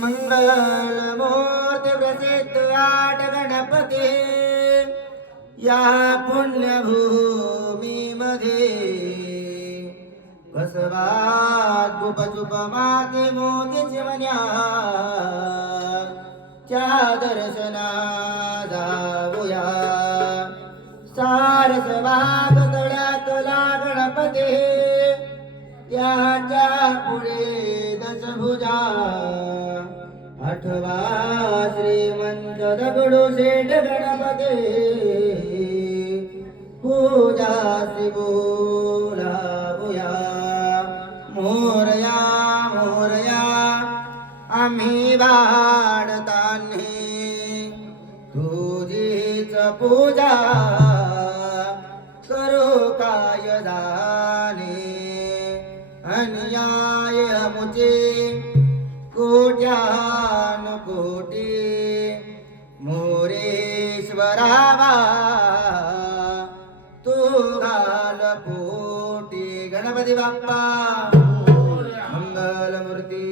मंगलमूर्ती प्रसिद्ध आठ गणपती या पुण्यभूमीमध्ये बसवात गुपचुप माते मोती चिमण्या त्या दर्शना जाऊया सारस वाघ तळ्यातला गणपती त्याच्या पुढे दशभुजा आठवा श्रीमंत दगडूशेठ गणपती पूजा श्री बोलावूया मोरया मोरया आम्ही वाढताने तुझीच पूजा करू काय जाणे अन्याय मुचे कोट्यान कोटी मोरेश्वरावा तू घाल पोटी गणपती बाप्पा मंगलमूर्ती